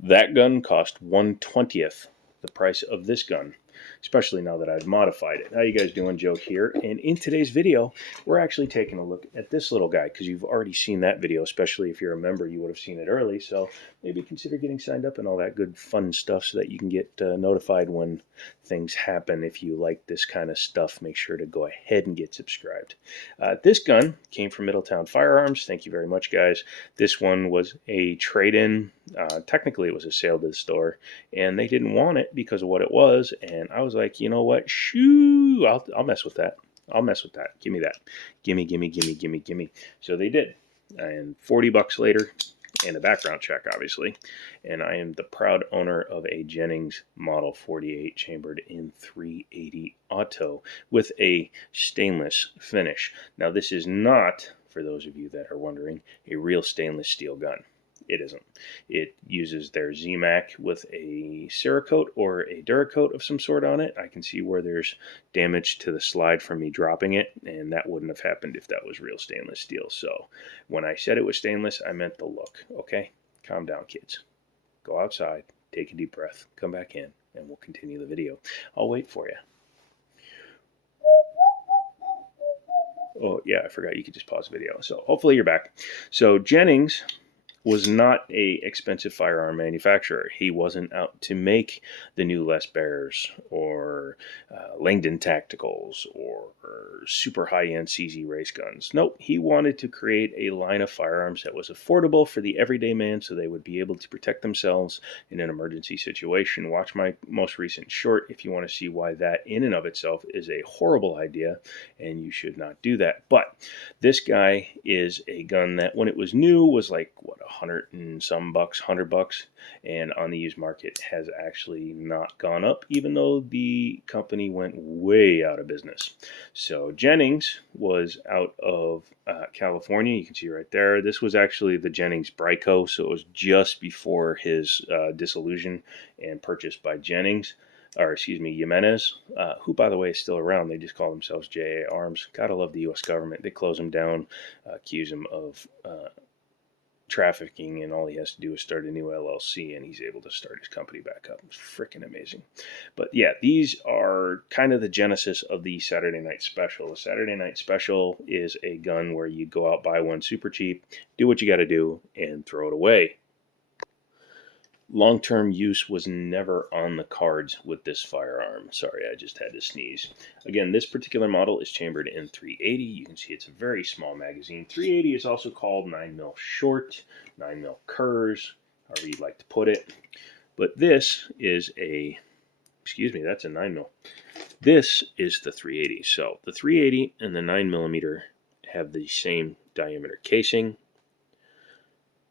That gun cost 1/20th the price of this gun, especially now that I've modified it. How you guys doing? Joe here, and in today's video, we're actually taking a look at this little guy because you've already seen that video, especially if you're a member, you would have seen it early. So maybe consider getting signed up and all that good fun stuff so that you can get notified when things happen. If you like this kind of stuff, make sure to go ahead and get subscribed. This gun came from Middletown Firearms. Thank you very much, guys. This one was a trade-in. Technically, it was a sale to the store, and they didn't want it because of what it was. And I was like, you know what? Shoo! I'll mess with that. I'll mess with that. Give me that. Gimme, gimme, gimme, gimme, gimme. So they did. And $40 later, and a background check, obviously. And I am the proud owner of a Jennings Model 48 chambered in 380 Auto with a stainless finish. Now, this is not, for those of you that are wondering, a real stainless steel gun. It isn't. It uses their ZMAC with a Cerakote or a Duracoat of some sort on it. I can see where there's damage to the slide from me dropping it, and that wouldn't have happened if that was real stainless steel. So when I said it was stainless, I meant the look. Okay? Calm down, kids. Go outside, take a deep breath, come back in, and we'll continue the video. I'll wait for you. Oh, yeah, I forgot you could just pause the video. So hopefully you're back. So Jennings was not a expensive firearm manufacturer. He wasn't out to make the new Les Bears or Langdon Tacticals or super high-end CZ race guns. Nope, he wanted to create a line of firearms that was affordable for the everyday man so they would be able to protect themselves in an emergency situation. Watch my most recent short if you want to see why that in and of itself is a horrible idea and you should not do that. But this guy is a gun that when it was new was like, what, $100 and some bucks, $100, and on the used market has actually not gone up, even though the company went way out of business. So Jennings was out of California. You can see right there. This was actually the Jennings Brico, so it was just before his dissolution and purchased by Jennings. Or excuse me, Jimenez, who, by the way, is still around. They just call themselves JA Arms. Gotta love the U.S. government. They close him down, accuse him of trafficking, and all he has to do is start a new LLC, and he's able to start his company back up. It's freaking amazing. But yeah, these are kind of the genesis of the Saturday Night Special. The Saturday Night Special is a gun where you go out, buy one super cheap, do what you got to do, and throw it away. Long-term use was never on the cards with this firearm. Sorry, I just had to sneeze. Again, this particular model is chambered in 380. You can see it's a very small magazine. 380 is also called 9mm short, 9mm Kurz, however you'd like to put it. But this is a, excuse me, that's a 9mm. This is the 380. So the 380 and the 9mm have the same diameter casing.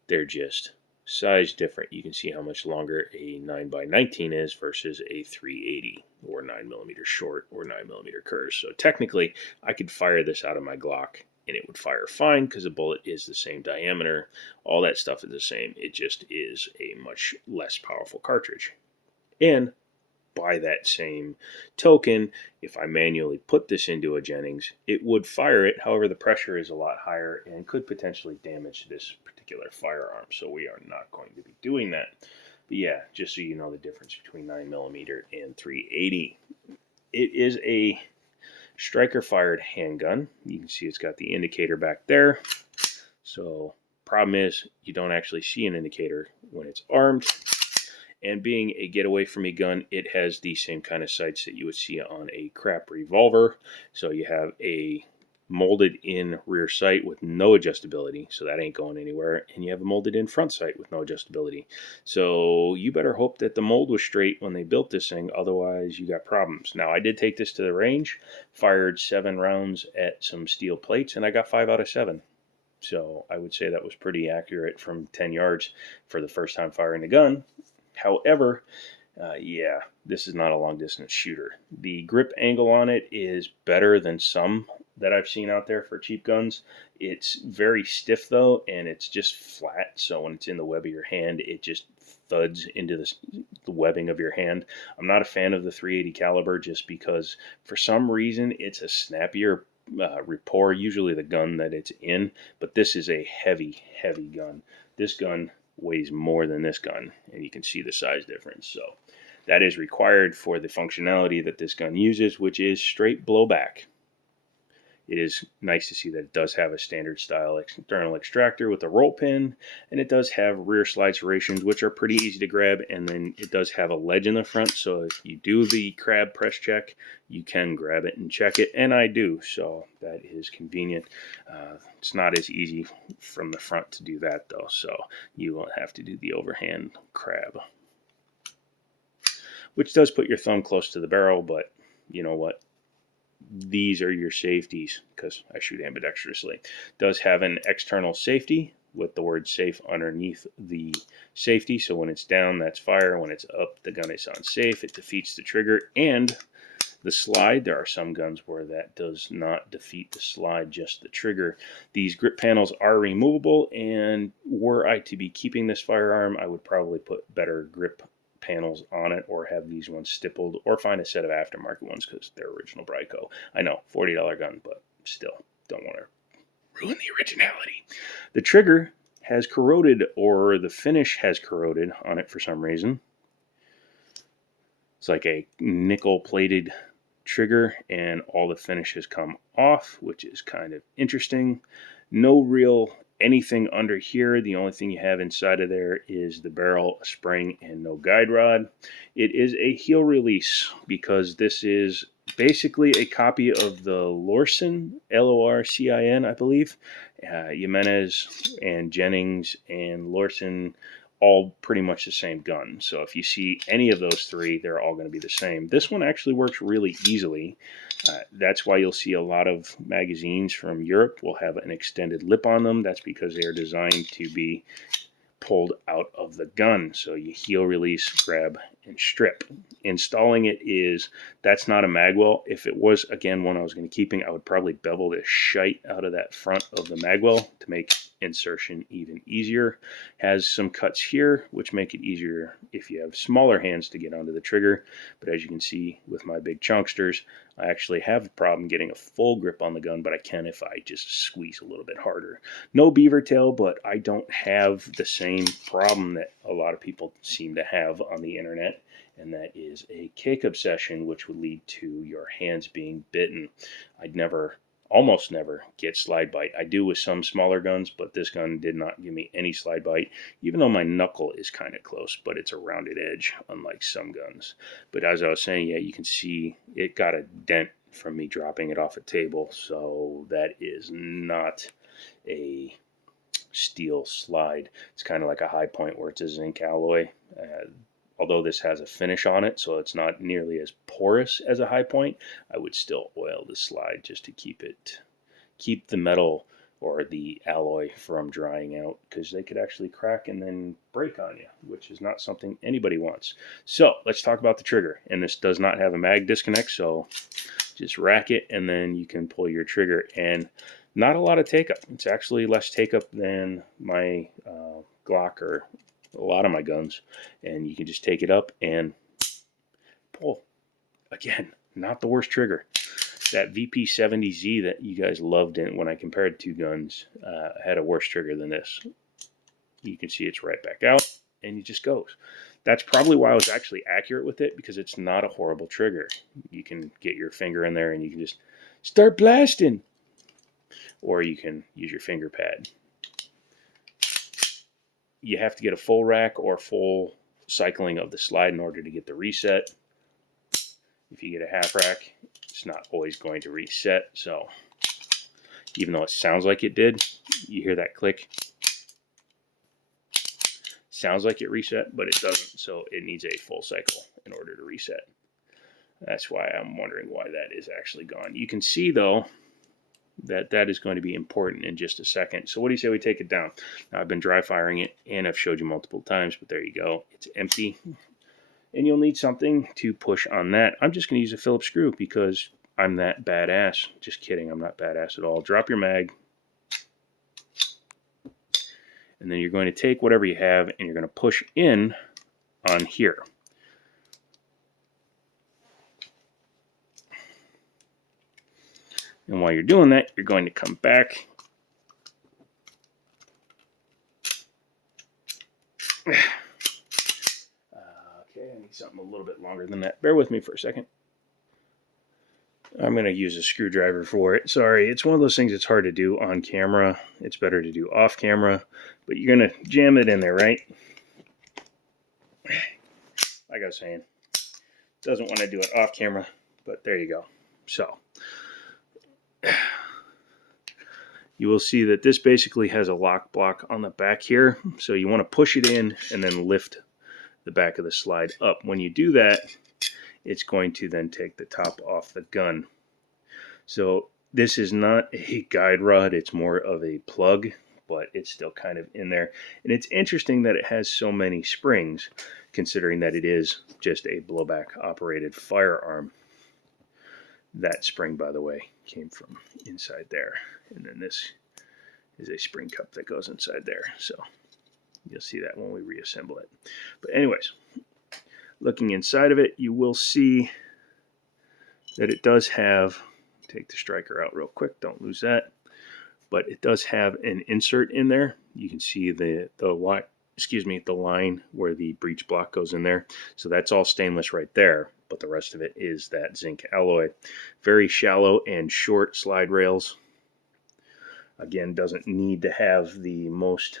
They're just size different. You can see how much longer a 9x19 is versus a 380 or 9mm short or 9mm Kurz. So technically, I could fire this out of my Glock and it would fire fine because the bullet is the same diameter. All that stuff is the same. It just is a much less powerful cartridge. And by that same token, if I manually put this into a Jennings, it would fire it. However, the pressure is a lot higher and could potentially damage this particular firearm. So we are not going to be doing that. But yeah, just so you know the difference between 9mm and 380. It is a striker fired handgun. You can see it's got the indicator back there. So problem is you don't actually see an indicator when it's armed. And being a get away from me gun, it has the same kind of sights that you would see on a crap revolver. So you have a molded in rear sight with no adjustability, so that ain't going anywhere, and you have a molded in front sight with no adjustability. So you better hope that the mold was straight when they built this thing, otherwise you got problems. Now, I did take this to the range, fired 7 rounds at some steel plates, and I got 5 out of 7. So I would say that was pretty accurate from 10 yards for the first time firing the gun. However, yeah, this is not a long distance shooter. The grip angle on it is better than some that I've seen out there for cheap guns. It's very stiff though, and it's just flat. So when it's in the web of your hand, it just thuds into the webbing of your hand. I'm not a fan of the 380 caliber just because for some reason it's a snappier rapport, usually the gun that it's in, but this is a heavy gun. This gun weighs more than this gun, and you can see the size difference. So that is required for the functionality that this gun uses, which is straight blowback. It is nice to see that it does have a standard style external extractor with a roll pin, and it does have rear slide serrations, which are pretty easy to grab, and then it does have a ledge in the front, so if you do the crab press check, you can grab it and check it, and I do, so that is convenient. It's not as easy from the front to do that, though, so you will have to do the overhand crab, which does put your thumb close to the barrel, but you know what? These are your safeties because I shoot ambidextrously. Does have an external safety with the word safe underneath the safety. So when it's down, that's fire. When it's up, the gun is unsafe. It defeats the trigger and the slide. There are some guns where that does not defeat the slide, just the trigger. These grip panels are removable, and were I to be keeping this firearm, I would probably put better grip panels on it, or have these ones stippled, or find a set of aftermarket ones because they're original Brico. I know, $40 gun, but still don't want to ruin the originality. The trigger has corroded, or the finish has corroded on it for some reason. It's like a nickel plated trigger, and all the finish has come off, which is kind of interesting. No real anything under here. The only thing you have inside of there is the barrel, spring, and no guide rod. It is a heel release because this is basically a copy of the Lorcin, Lorcin, I believe. Jimenez and Jennings and Lorcin, all pretty much the same gun. So if you see any of those three, they're all going to be the same. This one actually works really easily. That's why you'll see a lot of magazines from Europe will have an extended lip on them. That's because they are designed to be pulled out of the gun. So you heel release, grab, and strip. Installing it that's not a magwell. If it was, again, one I was going to keeping, I would probably bevel the shite out of that front of the magwell to make insertion even easier. Has some cuts here, which make it easier if you have smaller hands to get onto the trigger. But as you can see with my big chunksters, I actually have a problem getting a full grip on the gun, but I can if I just squeeze a little bit harder. No beaver tail, but I don't have the same problem that a lot of people seem to have on the internet, and that is a cake obsession, which would lead to your hands being bitten. I'd almost never get slide bite. I do with some smaller guns, but this gun did not give me any slide bite, even though my knuckle is kind of close, but it's a rounded edge, unlike some guns. But as I was saying, yeah, you can see it got a dent from me dropping it off a table, so that is not a steel slide. It's kind of like a High Point where it's a zinc alloy. Although this has a finish on it, so it's not nearly as porous as a High Point, I would still oil the slide just to keep the metal or the alloy from drying out, because they could actually crack and then break on you, which is not something anybody wants. So let's talk about the trigger. And this does not have a mag disconnect, so just rack it and then you can pull your trigger. And not a lot of take up. It's actually less take up than my Glock or a lot of my guns, and you can just take it up and pull. Again, not the worst trigger. That VP70Z that you guys loved when I compared two guns had a worse trigger than this. You can see it's right back out, and it just goes. That's probably why I was actually accurate with it, because it's not a horrible trigger. You can get your finger in there and you can just start blasting, or you can use your finger pad. You have to get a full rack or full cycling of the slide in order to get the reset. If you get a half rack, it's not always going to reset. So even though it sounds like it did, you hear that click. Sounds like it reset, but it doesn't. So it needs a full cycle in order to reset. That's why I'm wondering why that is actually gone. You can see, though, that is going to be important in just a second. So what do you say we take it down? Now, I've been dry firing it, and I've showed you multiple times, but there you go. It's empty, and you'll need something to push on that. I'm just going to use a Phillips screw because I'm that badass. Just kidding, I'm not badass at all. Drop your mag, and then you're going to take whatever you have, and you're going to push in on here. And while you're doing that, you're going to come back Okay, I need something a little bit longer than that. Bear with me for a second. I'm going to use a screwdriver for it. Sorry, it's one of those things that's hard to do on camera. It's better to do off camera, but you're going to jam it in there, right? Like I was saying, doesn't want to do it off camera, but there you go. So you will see that this basically has a lock block on the back here. So you want to push it in and then lift the back of the slide up. When you do that, it's going to then take the top off the gun. So this is not a guide rod, it's more of a plug, but it's still kind of in there. And it's interesting that it has so many springs, considering that it is just a blowback operated firearm. That spring, by the way, came from inside there. And then this is a spring cup that goes inside there. So you'll see that when we reassemble it. But anyways, looking inside of it, you will see that it does have, take the striker out real quick, don't lose that, but it does have an insert in there. You can see the line where the breech block goes in there. So that's all stainless right there, but the rest of it is that zinc alloy. Very shallow and short slide rails. Again, doesn't need to have the most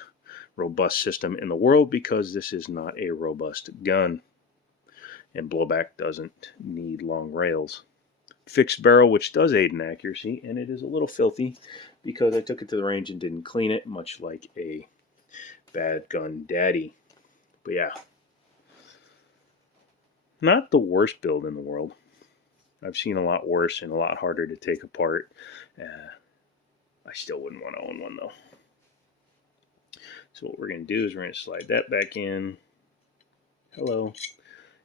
robust system in the world because this is not a robust gun. And blowback doesn't need long rails. Fixed barrel, which does aid in accuracy, and it is a little filthy because I took it to the range and didn't clean it, much like a bad gun daddy. But yeah, not the worst build in the world. I've seen a lot worse and a lot harder to take apart. I still wouldn't want to own one though. So what we're going to do is we're going to slide that back in. Hello.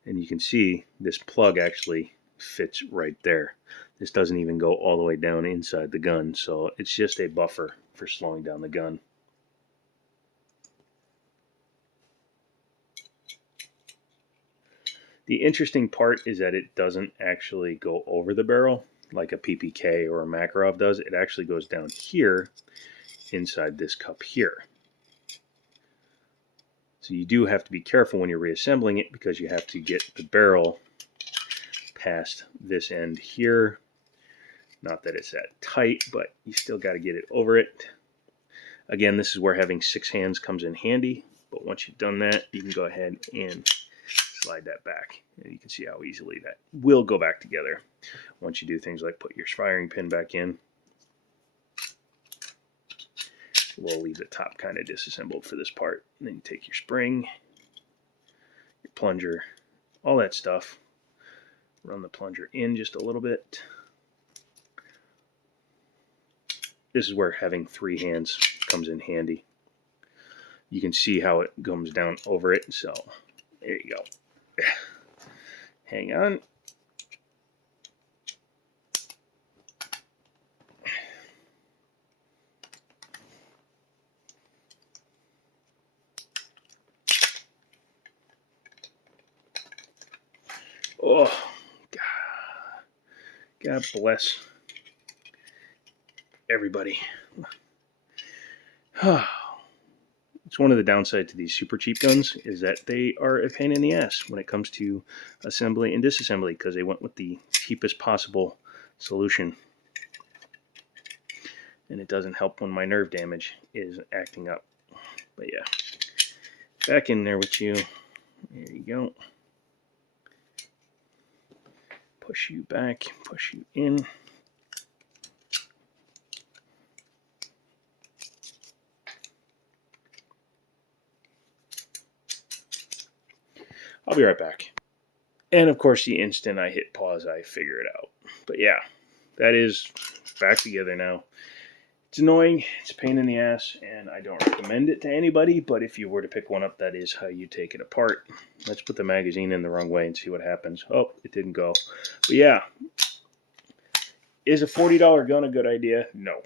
And you can see this plug actually fits right there. This doesn't even go all the way down inside the gun, so it's just a buffer for slowing down the gun. The interesting part is that it doesn't actually go over the barrel like a PPK or a Makarov does. It actually goes down here inside this cup here. So you do have to be careful when you're reassembling it because you have to get the barrel past this end here. Not that it's that tight, but you still got to get it over it. Again, this is where having 6 hands comes in handy, but once you've done that, you can go ahead and slide that back. And you can see how easily that will go back together once you do things like put your firing pin back in. We'll leave the top kind of disassembled for this part. And then you take your spring, your plunger, all that stuff. Run the plunger in just a little bit. This is where having 3 hands comes in handy. You can see how it comes down over it. So there you go. Hang on. Oh, God bless everybody. It's one of the downsides to these super cheap guns is that they are a pain in the ass when it comes to assembly and disassembly because they went with the cheapest possible solution. And it doesn't help when my nerve damage is acting up. But yeah, back in there with you. There you go. Push you back, push you in. I'll be right back. And of course, the instant I hit pause, I figure it out. But yeah, that is back together now. It's annoying, it's a pain in the ass, and I don't recommend it to anybody, but if you were to pick one up, that is how you take it apart. Let's put the magazine in the wrong way and see what happens. Oh, it didn't go. But yeah, is a $40 gun a good idea? No.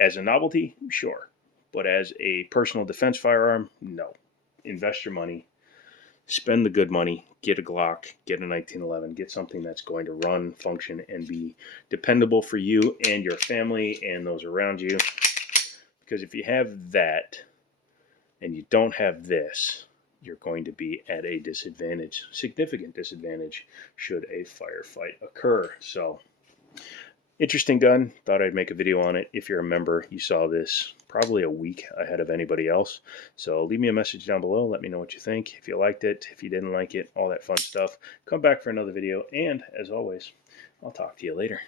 As a novelty, sure. But as a personal defense firearm, no. Invest your money. Spend the good money, get a Glock, get a 1911, get something that's going to run, function, and be dependable for you and your family and those around you. Because if you have that and you don't have this, you're going to be at a disadvantage, significant disadvantage, should a firefight occur. So, interesting gun. Thought I'd make a video on it. If you're a member, you saw this probably a week ahead of anybody else. So leave me a message down below. Let me know what you think. If you liked it, if you didn't like it, all that fun stuff. Come back for another video. And as always, I'll talk to you later.